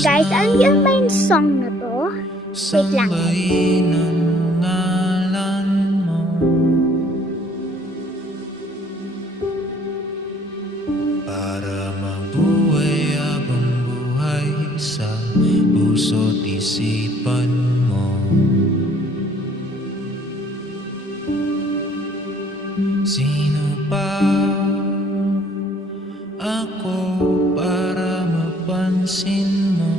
Guys, alam niyo ba yung song na to? Wait lang. Para mabuhay habang buhay sa puso't isipan mo. Sino pa ako para mapansin mo?